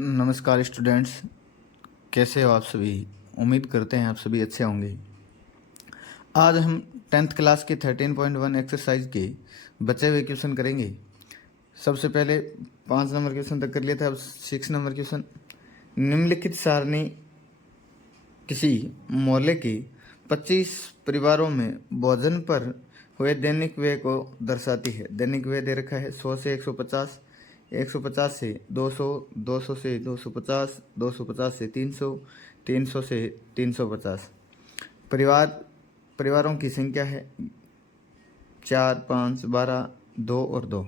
नमस्कार स्टूडेंट्स, कैसे हो आप सभी। उम्मीद करते हैं आप सभी अच्छे होंगे। आज हम 10th क्लास के 13.1 एक्सरसाइज के बचे हुए क्वेश्चन करेंगे। सबसे पहले 5 नंबर क्वेश्चन तक कर लिया था, अब 6 नंबर क्वेश्चन। निम्नलिखित सारणी किसी मोहल्ले के 25 परिवारों में भोजन पर हुए दैनिक व्यय को दर्शाती है। दैनिक व्यय दे रखा है 100 से 150, 150 से 200, 200 से 250, 250 से 300, 300 से 350। परिवारों की संख्या है 4, 5, 12, 2 और 2।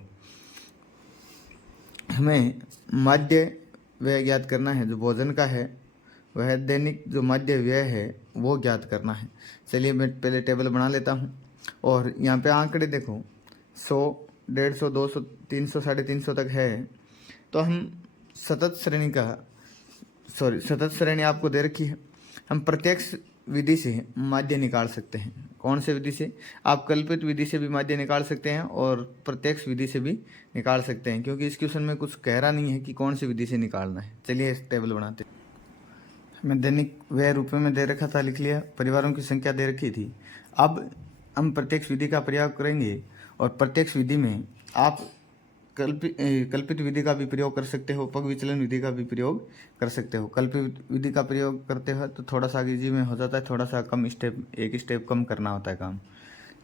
हमें माध्य व्यय ज्ञात करना है, जो भोजन का है वह दैनिक जो माध्य व्यय है वो ज्ञात करना है। चलिए मैं पहले टेबल बना लेता हूँ और यहाँ पे आंकड़े देखो 100, 150, 200, 300, 350 तक है। तो हम सतत श्रेणी आपको दे रखी है। हम प्रत्यक्ष विधि से माध्य निकाल सकते हैं। कौन से विधि से? आप कल्पित विधि से भी माध्य निकाल सकते हैं और प्रत्यक्ष विधि से भी निकाल सकते हैं, क्योंकि इस क्वेश्चन में कुछ कह रहा नहीं है कि कौन सी विधि से निकालना है। चलिए इस टेबल बनाते हैं। मैं दैनिक व्यय रुपये में दे रखा था, लिख लिया। परिवारों की संख्या दे रखी थी। अब हम प्रत्यक्ष विधि का प्रयोग करेंगे और प्रत्यक्ष विधि में आप कल्पित विधि का भी प्रयोग कर सकते हो, पग विचलन विधि का भी प्रयोग कर सकते हो। कल्पित विधि का प्रयोग करते हो तो थोड़ा सा इजी में हो जाता है, थोड़ा सा कम स्टेप, एक स्टेप कम करना होता है काम।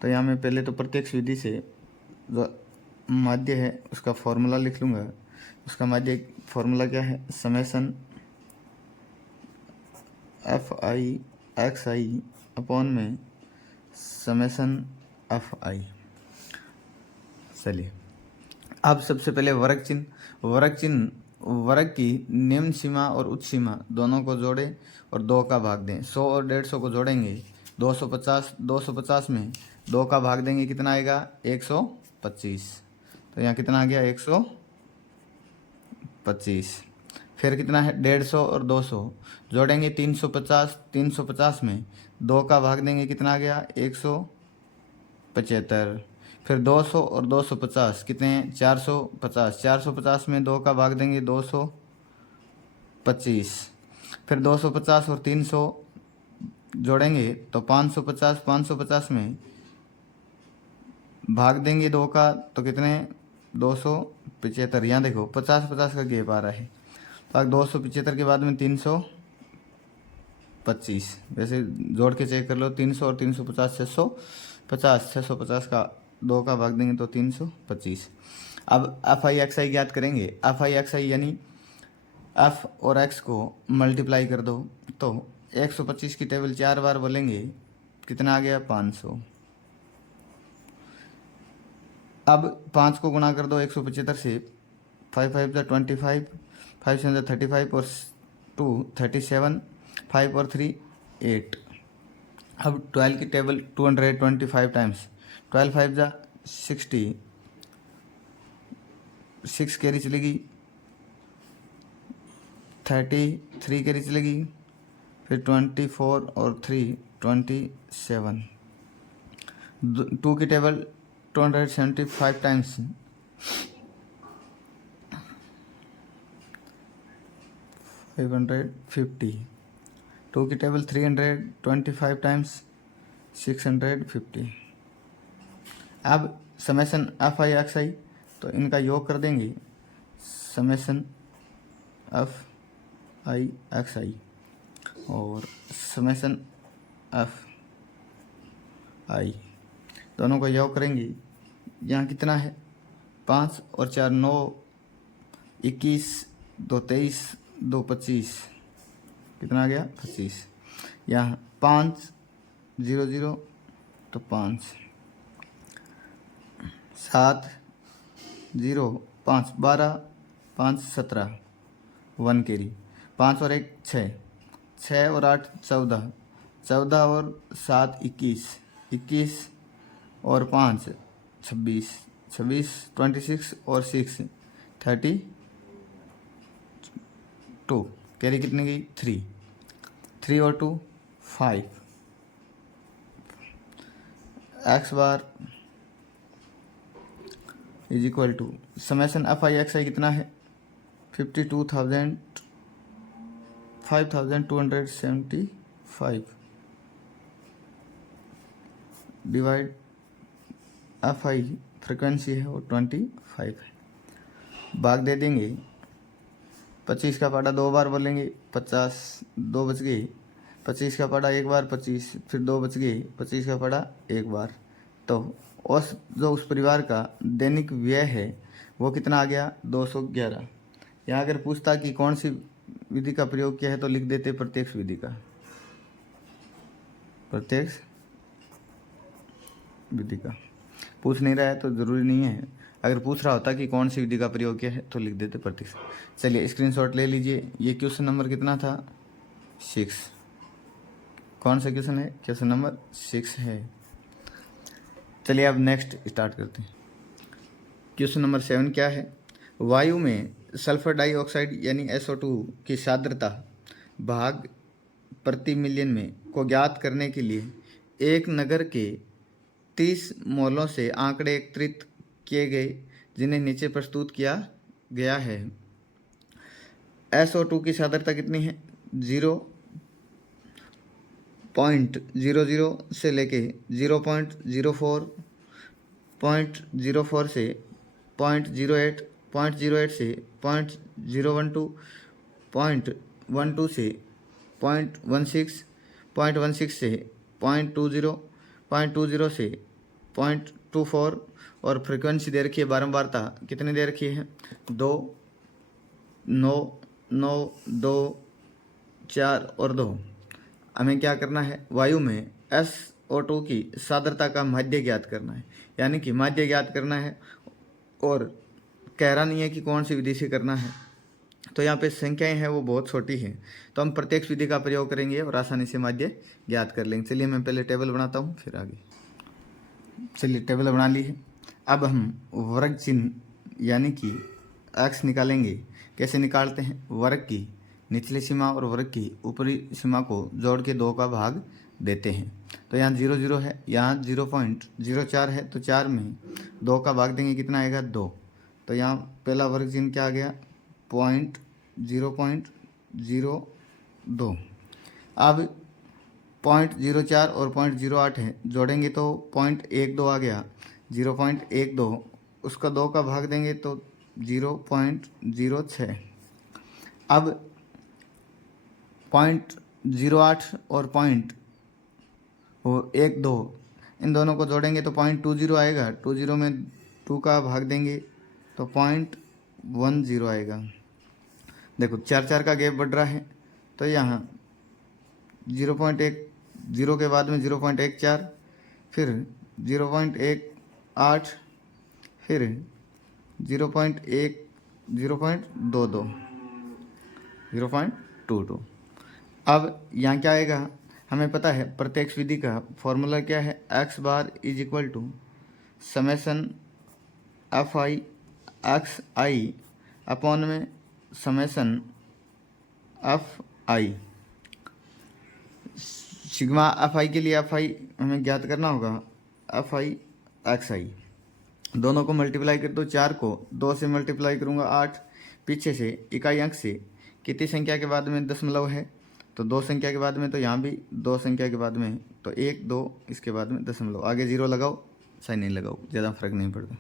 तो यहाँ मैं पहले तो प्रत्यक्ष विधि से जो माध्य है उसका फॉर्मूला लिख लूँगा। उसका माध्य फॉर्मूला क्या है? समेसन FI/XI अपॉन में समेसन FI। चलिए अब सबसे पहले वर्ग चिन्ह वर्ग की निम्न सीमा और उच्च सीमा दोनों को जोड़ें और 2 का भाग दें। 100 और 150 को जोड़ेंगे 250, 250 में 2 का भाग देंगे, कितना आएगा? 125। तो यहाँ कितना आ गया? 125। फिर कितना है? 150 और 200 जोड़ेंगे 350, 350 में 2 का भाग देंगे, कितना आ गया? 175। फिर 200 और 250 कितने हैं? 450, 450 में 2 का भाग देंगे 225। फिर 250 और 300 जोड़ेंगे तो 550, 550 में भाग देंगे 2 का तो कितने? 275। यहाँ देखो 50-50 का गैप आ रहा है, तो 275 के बाद में 325। वैसे जोड़ के चेक कर लो, 300 और 350 650, 650 का 2 का भाग देंगे तो 325। अब FI/XI ज्ञात करेंगे। FI/XI यानी F और X को मल्टीप्लाई कर दो तो 125 की टेबल 4 बार बोलेंगे, कितना आ गया? 500। अब 5 को गुणा कर दो 175 से, 5 5 जा 25, 5 7 35 और 2 37, 5 और 3 8। अब 12 की टेबल 225 टाइम्स, 12 5 जा 60, 6 कैरी चलेगी, 33 कैरी चलेगी, फिर 24 और 3 27। 2 की टेबल 275 टाइम्स, 550। 2 की टेबल 325 टाइम्स, 650। अब समेसन FI/XI तो इनका योग कर देंगे, समेसन FI/XI और समेसन FI दोनों का योग करेंगे। यहाँ कितना है? 5 और 4 9, 21, 2 23, 2 25, कितना आ गया? 25। यहाँ 5 0 0 तो 5, 7 0 5 12, 5 17, 1 कैरी, 5 और 1 6, 6 और 8 14, 14 और 7 21, 21 और 5 26, 26 26 और 6 32। कैरी कितनी गई? 3, 3 और 2 5। X bar is equal to summation FI/XI कितना है? 52,275 डिवाइड एफ आई फ्रिक्वेंसी है वो 25 है, भाग दे देंगे 25 का पाड़ा 2 बार बोलेंगे 50, 2 बच गए, 25 का पाड़ा 1 बार 25, फिर 2 बच गए, 25 का पाड़ा 1 बार। तो उस परिवार का दैनिक व्यय है वो कितना आ गया 211। यहाँ अगर पूछता कि कौन सी विधि का प्रयोग किया है तो लिख देते प्रत्यक्ष विधि का, प्रत्यक्ष विधि का। पूछ नहीं रहा है तो ज़रूरी नहीं है, अगर पूछ रहा होता कि कौन सी विधि का प्रयोग किया है तो लिख देते प्रत्यक्ष। चलिए स्क्रीनशॉट ले लीजिए। ये क्वेश्चन नंबर कितना था 6। कौन सा क्वेश्चन है, क्वेश्चन नंबर 6 है। चलिए अब नेक्स्ट स्टार्ट करते हैं। क्वेश्चन नंबर 7 क्या है, वायु में सल्फर डाइऑक्साइड यानी SO2 की सांद्रता भाग प्रति मिलियन में को ज्ञात करने के लिए एक नगर के 30 मोलों से आंकड़े एकत्रित किए गए जिन्हें नीचे प्रस्तुत किया गया है। SO2 की सांद्रता कितनी है 0.00 से लेके 0.04, 0.04 से 0.08, 0.08 से 0.012, 0.12 से 0.16, 0.16 से 0.20, 0.20 से 0.24 और फ्रीक्वेंसी दे रखी है बारंबारता कितनी दे रखी है 2, 9, 9, 2, 4 और 2। हमें क्या करना है, वायु में SO2 की सांद्रता का माध्य ज्ञात करना है, यानी कि माध्य ज्ञात करना है और कह रहा नहीं है कि कौन सी विधि से करना है। तो यहाँ पे संख्याएं हैं वो बहुत छोटी हैं, तो हम प्रत्यक्ष विधि का प्रयोग करेंगे और आसानी से माध्य ज्ञात कर लेंगे। चलिए मैं पहले टेबल बनाता हूँ फिर आगे। चलिए टेबल बना ली है। अब हम वर्ग चिन्ह यानी कि x निकालेंगे। कैसे निकालते हैं, वर्ग की निचली सीमा और वर्ग की ऊपरी सीमा को जोड़ के 2 का भाग देते हैं। तो यहाँ 0, 0 है, यहाँ 0.04 है, तो 4 में 2 का भाग देंगे कितना आएगा 2। तो यहाँ पहला वर्ग चिन्ह क्या आ गया 0.02। अब 0.04 और 0.08 है, जोड़ेंगे तो 0.12 आ गया, 0.12 उसका 2 का भाग देंगे तो 0.06। अब 0.08 और 0.12 इन दोनों को जोड़ेंगे तो 0.20 आएगा, 20 में 2 का भाग देंगे तो 0.10 आएगा। देखो 4 का गैप बढ़ रहा है, तो यहाँ 0.10 के बाद में 0.14, फिर 0.18, फिर 0.22। अब यहाँ क्या आएगा, हमें पता है प्रत्यक्ष विधि का फॉर्मूला क्या है, x bar is equal to summation FI XI upon में समेसन FI। सिग्मा FI के लिए FI हमें ज्ञात करना होगा, FI XI। दोनों को मल्टीप्लाई कर दो, 4 को 2 से मल्टीप्लाई करूँगा 8, पीछे से इकाई अंक से कितनी संख्या के बाद में दशमलव है, तो 2 संख्या के बाद में, तो यहाँ भी 2 संख्या के बाद में, तो 1, 2 इसके बाद में दशमलव, आगे 0 लगाओ साइन नहीं लगाओ, ज़्यादा फर्क नहीं पड़ता।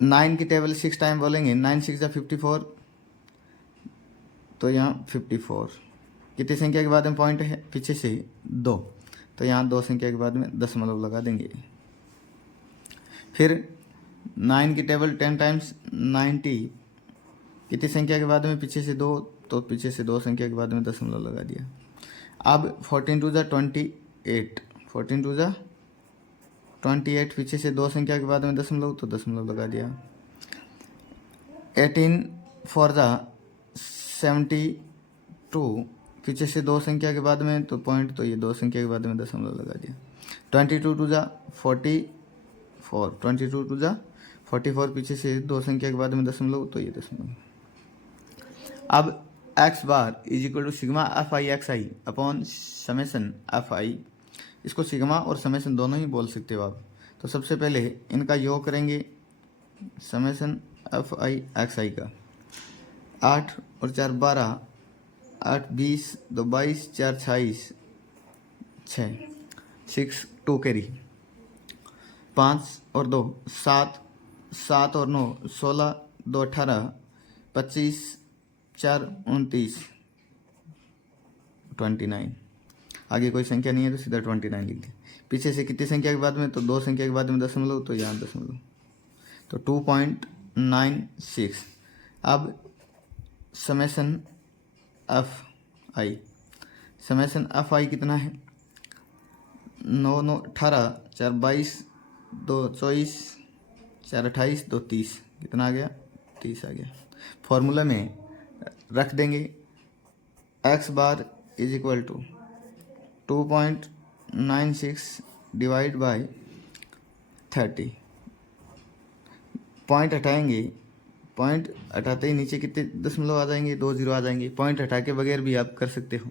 9 की टेबल 6 टाइम बोलेंगे, 9 6 54, तो यहाँ 54। कितनी संख्या के बाद में पॉइंट है, पीछे से 2, तो यहाँ 2 संख्या के बाद में दशमलव लगा देंगे। फिर 9 की टेबल 10 टाइम्स 90, कितनी संख्या के बाद में पीछे से 2, तो पीछे से 2 संख्या के बाद में दशमलव लगा दिया। अब 14 टू ज़ा 28, 14 टू ज़ा 28, पीछे से 2 संख्या के बाद में दशमलव, तो दशमलव लगा दिया। 18 4 ज़ा 72, पीछे से 2 संख्या के बाद में तो पॉइंट, तो ये 2 संख्या के बाद में दशमलव लगा दिया। 22 टू ज़ा 44, 22 टू ज़ा 44, पीछे से 2 संख्या के बाद में दशमलव, तो ये दशमलव। अब x bar is equal to sigma FI XI upon summation FI। इसको सिग्मा और समेसन दोनों ही बोल सकते हो आप। तो सबसे पहले इनका योग करेंगे समेसन FI XI का, 8 और 4 12, 8 20, 2 22, 4 26, 6 6 2 कैरी, 5 और 2 7, 7 और 9 16, 2 18, 25, 4 29, 29। आगे कोई संख्या नहीं है तो सीधा 29 लिख दें। पीछे से कितनी संख्या के बाद में, तो 2 संख्या के बाद में दशमलव, तो यहाँ दशमलव, तो 2.96। अब समेशन एफ आई, समेशन एफ आई कितना है, 9 9 18, 4 22, 2 24, 4 28, 2 30, कितना आ गया, 30 आ गया। फॉर्मूला में रख देंगे x bar is equal to 2.96 divide by 30। Point हटाएंगे, पॉइंट हटाते ही नीचे कितने दशमलव आ जाएंगे, 2 0 आ जाएंगे। पॉइंट हटा के बगैर भी आप कर सकते हो।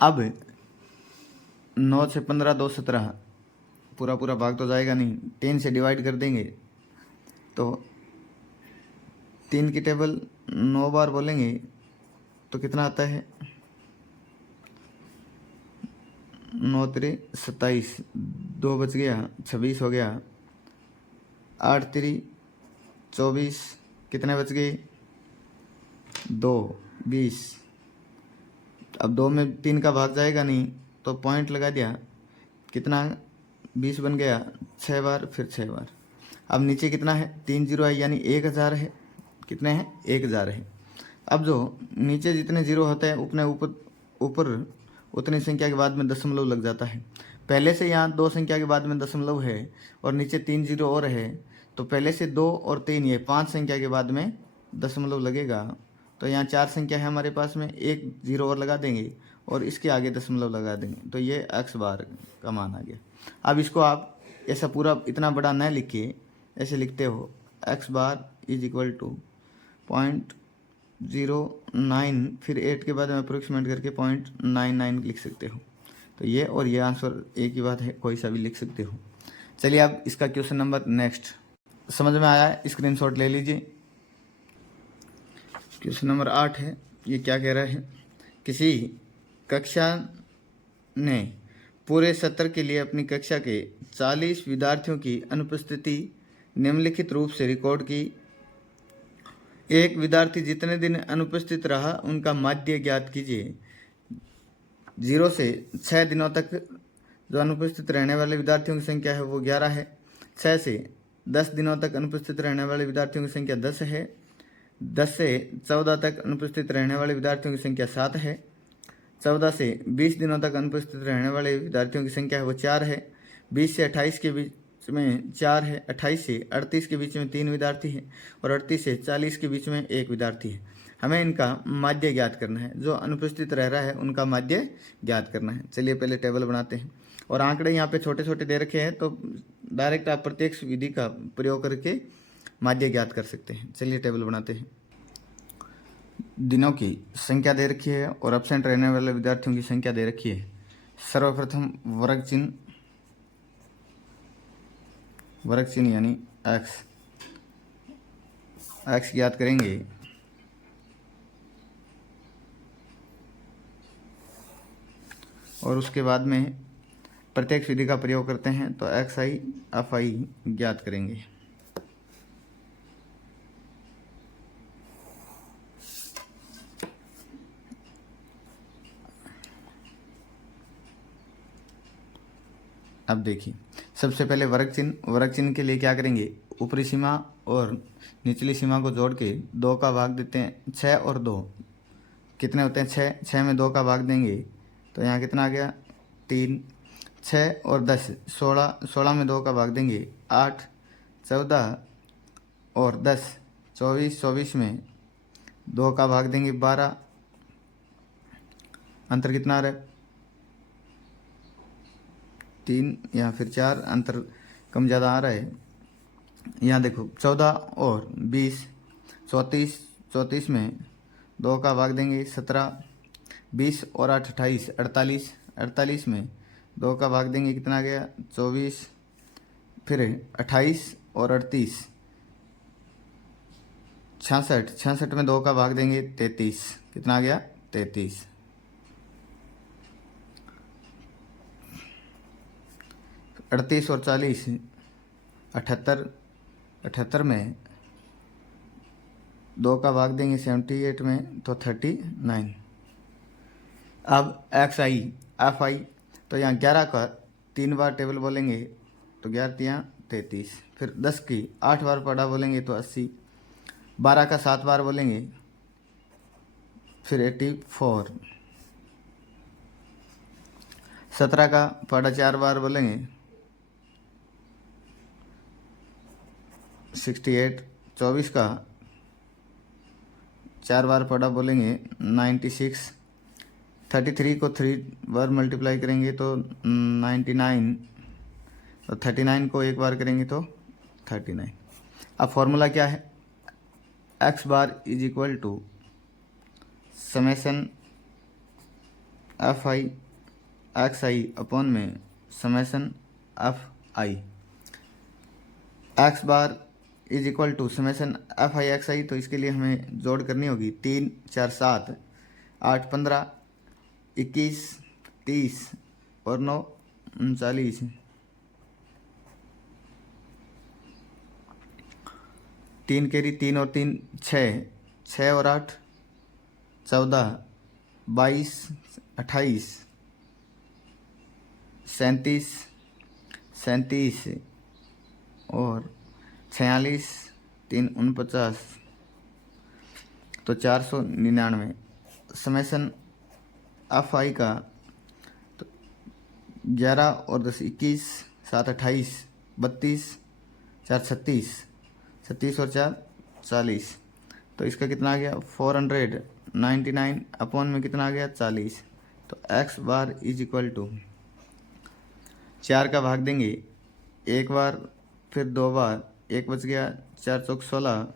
अब 9 से 15, 2 17, पूरा पूरा भाग तो जाएगा नहीं, 10 से डिवाइड कर देंगे तो 3 की टेबल 9 बार बोलेंगे तो कितना आता है, 9 3 27, 2 बच गया, 26 हो गया, 8 3 24, कितने बच गए, 2 20। अब 2 में 3 का भाग जाएगा नहीं तो पॉइंट लगा दिया, कितना 20 बन गया, 6 बार, फिर 6 बार। अब नीचे कितना है, 3 0 है, यानी 1000 है। कितने हैं, 1000 है। अब जो नीचे जितने जीरो होते हैं उतने ऊपर उतनी संख्या के बाद में दशमलव लग जाता है। पहले से यहाँ 2 संख्या के बाद में दशमलव है और नीचे 3 जीरो और है, तो पहले से 2 और 3 ये 5 संख्या के बाद में दशमलव लगेगा। तो यहाँ 4 संख्या है हमारे पास में, 1 जीरो और लगा देंगे और इसके आगे दशमलव लगा देंगे, तो ये एक्स बार का मान आ गया। अब इसको आप ऐसा पूरा इतना बड़ा न लिख के ऐसे लिखते हो, x bar is equal to 0.09, फिर 8 के बाद में अप्रोक्सीमेट करके 0.99 लिख सकते हो। तो ये और ये आंसर एक ही बात है, कोई सा भी लिख सकते हो। चलिए अब इसका क्वेश्चन नंबर नेक्स्ट समझ में आया है, स्क्रीनशॉट ले लीजिए। क्वेश्चन नंबर 8 है। ये क्या कह रहा है, किसी कक्षा ने पूरे सत्र के लिए अपनी कक्षा के 40 विद्यार्थियों की अनुपस्थिति निम्नलिखित रूप से रिकॉर्ड की। एक विद्यार्थी जितने दिन अनुपस्थित रहा उनका माध्य ज्ञात कीजिए। 0 से 6 दिनों तक जो अनुपस्थित रहने वाले विद्यार्थियों की संख्या है वो 11 है। 6 से 10 दिनों तक अनुपस्थित रहने वाले विद्यार्थियों की संख्या 10 है। 10 से 14 तक अनुपस्थित रहने वाले विद्यार्थियों की संख्या 7 है। 14 से 20 दिनों तक अनुपस्थित रहने वाले विद्यार्थियों की संख्या है वो 4 है। 20 से 28 के बीच में 4 है। 28 से 38 के बीच में 3 विद्यार्थी हैं और 38 से 40 के बीच में 1 विद्यार्थी है। हमें इनका माध्य ज्ञात करना है, जो अनुपस्थित रह रहा है उनका माध्य ज्ञात करना है। चलिए पहले टेबल बनाते हैं और आंकड़े यहाँ पे छोटे छोटे दे रखे हैं, तो डायरेक्ट आप प्रत्यक्ष विधि का प्रयोग करके माध्य ज्ञात कर सकते हैं। चलिए टेबल बनाते हैं। दिनों की संख्या दे रखी है और एब्सेंट रहने वाले विद्यार्थियों की संख्या दे रखी है। सर्वप्रथम वर्ग चिन्ह यानी एक्स ज्ञात करेंगे। और उसके बाद में प्रत्यक्ष विधि का प्रयोग करते हैं तो एक्स आई एफ आई ज्ञात करेंगे। अब देखिए, सबसे पहले वर्ग चिन्ह के लिए क्या करेंगे, ऊपरी सीमा और निचली सीमा को जोड़ के 2 का भाग देते हैं। 6 और 2 कितने होते हैं, 6। 6 में 2 का भाग देंगे तो यहाँ कितना आ गया, 3। 6 और 10 16, 16 में 2 का भाग देंगे 8। 14 और 10 24, 24 में 2 का भाग देंगे 12। अंतर कितना आ रहा है, 3 या फिर 4, अंतर कम ज़्यादा आ रहा है। यहाँ देखो 14 और 20 34, 34 में 2 का भाग देंगे 17। 20 और 8 28, 48, 48 में 2 का भाग देंगे कितना आ गया, 24। फिर 28 और 38 66, 66 में 2 का भाग देंगे 33, कितना आ गया 33। 38 और 40 78, 78 में 2 का भाग देंगे 78 में तो 39। अब एक्स आई एफ आई, तो यहाँ 11 का 3 बार टेबल बोलेंगे तो 11 तियाँ 33, फिर 10 की 8 बार पढ़ा बोलेंगे तो 80, 12 का 7 बार बोलेंगे फिर 84, 17 का पढ़ा 4 बार बोलेंगे 68, 24 का 4 बार पढ़ा बोलेंगे 96, 33 को 3 बार मल्टीप्लाई करेंगे तो 99, तो 39 को 1 बार करेंगे तो 39। अब फॉर्मूला क्या है, x bar is equal to summation f i x i upon में summation f i. X bar is equal to summation f i x i, तो इसके लिए हमें जोड़ करनी होगी 3 4 7 8 15 21 30 और 9 39। 3 केरी 3 और 3 6, 6 और 8 14 22 28 37 37 और 46 3 49, तो 499। समेसन एफ आई का तो 11 और 10 21, 7 28 32 4 36, 36 और 4 40, तो इसका कितना आ गया 499 अपॉन में कितना आ गया 40। तो x bar is equal to 4 का भाग देंगे 1 बार फिर 2 बार, 1 बच गया 4 चौक 16,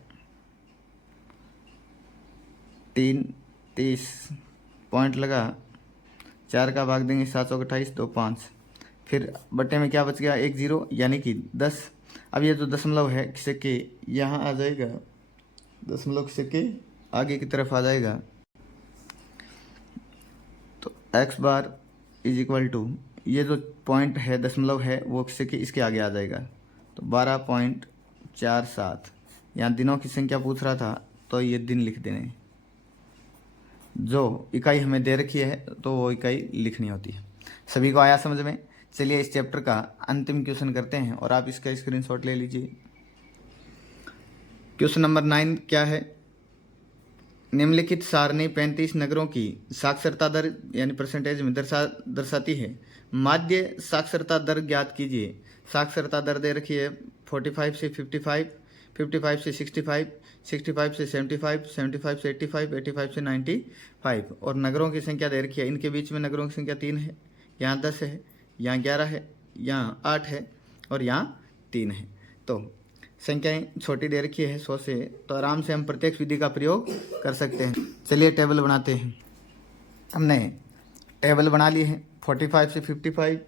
3 30 पॉइंट लगा, 4 का भाग देंगे 7 चौक 28 2 5, फिर बट्टे में क्या बच गया 1 0 यानी कि 10। अब ये जो दशमलव है किसे के यहाँ आ जाएगा, दशमलव किसे के आगे की तरफ आ जाएगा, तो x bar is equal to ये जो पॉइंट है दशमलव है वो किसे के इसके आगे आ जाएगा, तो 12.47। यहाँ दिनों की संख्या पूछ रहा था तो ये दिन लिख देने, जो इकाई हमें दे रखी है तो वो इकाई लिखनी होती है। सभी को आया समझ में? चलिए इस चैप्टर का अंतिम क्वेश्चन करते हैं और आप इसका स्क्रीनशॉट ले लीजिए। क्वेश्चन नंबर 9 क्या है, निम्नलिखित सारणी 35 नगरों की साक्षरता दर यानी परसेंटेज में दर्शाती है, माध्य साक्षरता दर ज्ञात कीजिए। साक्षरता दर दे रखी है 45 से 55, 55 से 65, 65 से 75, 75 से 85, 85 से 95 और नगरों की संख्या दे रखी है। इनके बीच में नगरों की संख्या 3 है, यहाँ 10 है, यहाँ 11 है, यहाँ 8 है और यहाँ 3 है। तो संख्याएं छोटी दे रखी है 100 से, तो आराम से हम प्रत्यक्ष विधि का प्रयोग कर सकते हैं। चलिए टेबल बनाते हैं। हमने टेबल बना ली है 45 से 55,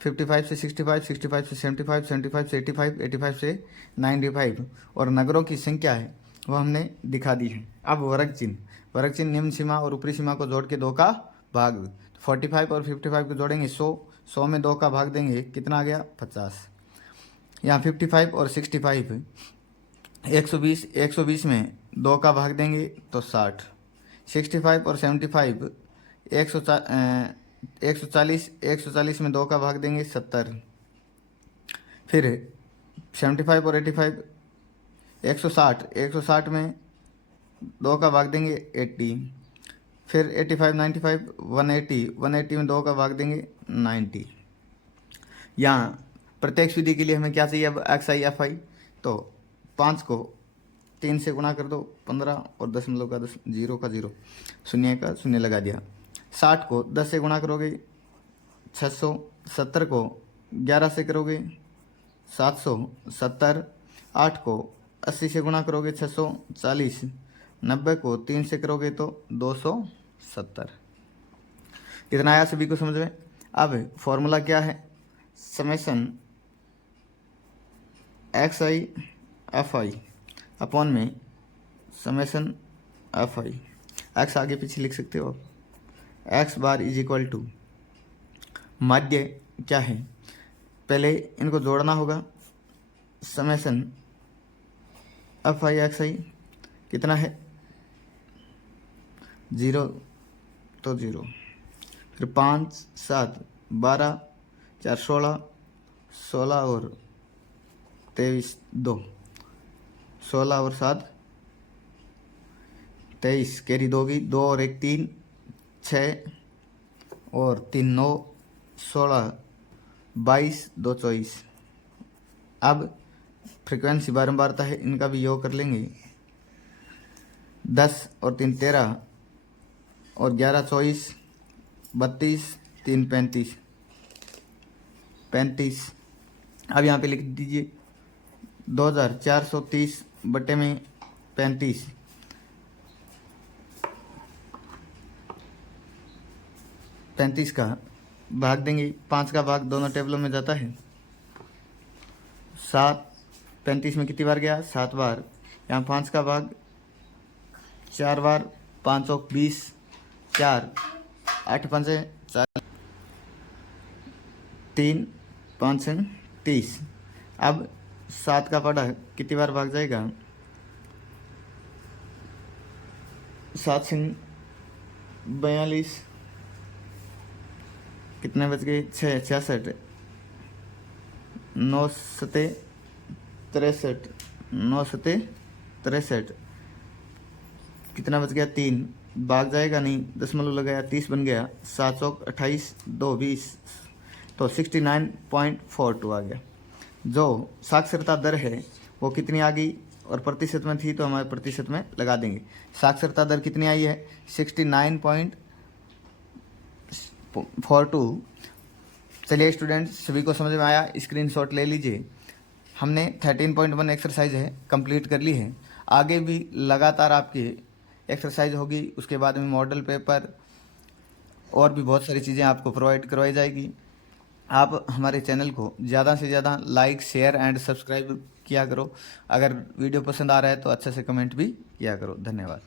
55 से 65, 65 से 75, 75 से 85, 85 से 95 और नगरों की संख्या है वो हमने दिखा दी है। अब वर्ग चिन्ह निम्न सीमा और ऊपरी सीमा को जोड़ के 2 का भाग, 45 और 55 को जोड़ेंगे 100, 100 में 2 का भाग देंगे कितना आ गया 50। यहाँ 55 और 65 120, 120 में 2 का भाग देंगे तो 60, 65 और 75 140, 140 में 2 का भाग देंगे 70, फिर 75 और 85 160, 160 में 2 का भाग देंगे 80, फिर 85 95 180, 180 में 2 का भाग देंगे 90। यहाँ प्रत्यक्ष विधि के लिए हमें क्या चाहिए, अब एक्स आई एफ आई, तो 5 को 3 से गुणा कर दो 15 और दशमलव का 10, 0 का 0, शून्य का शून्य लगा दिया। 60 को 10 से गुणा करोगे 600, 70 को 11 से करोगे 770, 8 को 80 से गुणा करोगे 640, 90 को 3 से करोगे तो 270। कितना आया सभी को समझ में? अब फॉर्मूला क्या है, summation x i f i upon में समेशन एफ आई, एक्स आगे पीछे लिख सकते हो आप, x bar is equal to माध्य क्या है, पहले इनको जोड़ना होगा, summation f i x i कितना है 0 तो 0, फिर 5 7 12 4 16, 16 और 23 2, 16 और 7 23, कैरी 2 की 2 और 1 3 6 और 3 9, 16 22 2 24। अब फ्रिक्वेंसी बारंबारता है, इनका भी योग कर लेंगे, 10 और 3 13 और 11 24 32 3 35 35। अब यहाँ पे लिख दीजिए 2430 बटे में 35, 35 का भाग देंगे, 5 का भाग दोनों टेबलों में जाता है, 7 35 में कितनी बार गया 7 बार, यहाँ 5 का भाग 4 बार, 5 और 20 4 8 5 40 3 5 30। अब 7 का पड़ा कितनी बार भाग जाएगा, 7 से 42, कितने बच गए 6 66, 9 7 63, 9 7 63, कितना बच गया 3, भाग जाएगा नहीं, दशमलव लगाया 30 बन गया, 7 चौक 28 2 20, तो 69.42 आ गया। जो साक्षरता दर है वो कितनी आ गई और प्रतिशत में थी तो हमारे प्रतिशत में लगा देंगे। साक्षरता दर कितनी आई है 69.42। चलिए स्टूडेंट्स, सभी को समझ में आया, स्क्रीनशॉट ले लीजिए। हमने 13.1 एक्सरसाइज है कंप्लीट कर ली है, आगे भी लगातार आपकी एक्सरसाइज होगी, उसके बाद में मॉडल पेपर और भी बहुत सारी चीज़ें आपको प्रोवाइड करवाई जाएगी। आप हमारे चैनल को ज़्यादा से ज़्यादा लाइक शेयर एंड सब्सक्राइब किया करो। अगर वीडियो पसंद आ रहा है तो अच्छे से कमेंट भी किया करो। धन्यवाद।